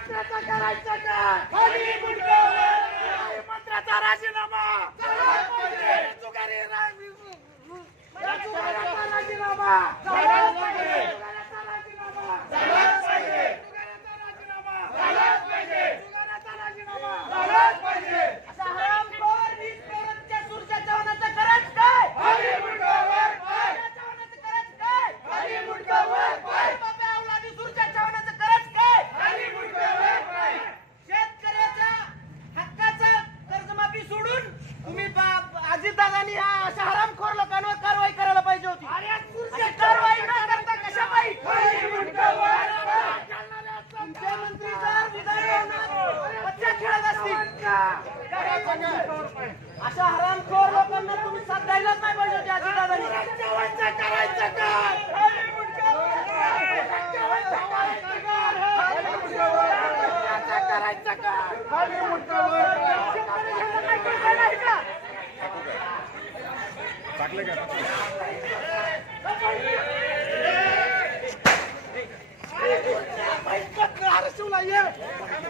मंत्र्याचा करायचा काय मंत्र्याचा राजीनामा. अशा हरामखोर लोकांना तुम्ही साथ द्यायलाच नाही पाहिजे होती दादानी करायचं काय खाली ये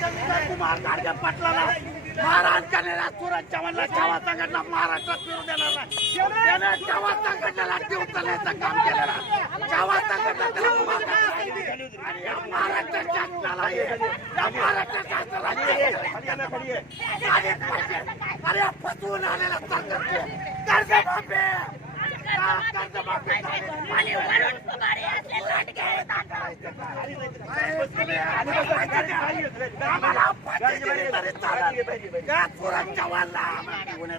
गाडगे पाटलाला. महाराज करणारा सुरज चव्हाणला छावा संघटना महाराष्ट्रात फिरू देणार नाही. त्याने छावा संघटनेला जीव चालण्याचं काम केलेला छावा संघटना त्याला. आणि या महाराष्ट्र शासनाला या महाराष्ट्र शासनाला. अरे फसवून आलेला संघर्ष आणि असले आम्हाला फाशी दिली तरी चालेल. या सुरज चव्हाणला आम्हाला गुन्हे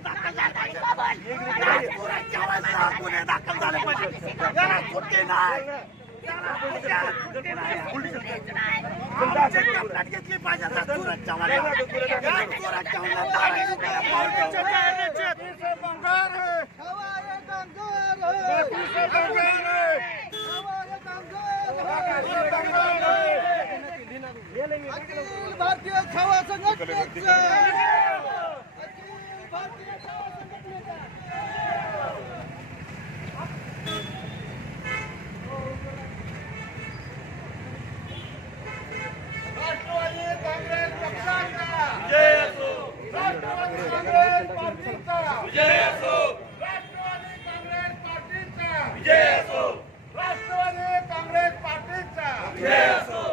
भारतीय राष्ट्रवादी काँग्रेस पार्टीचा. विजय असो. राष्ट्रवादी काँग्रेस पार्टीचा. विजय असो.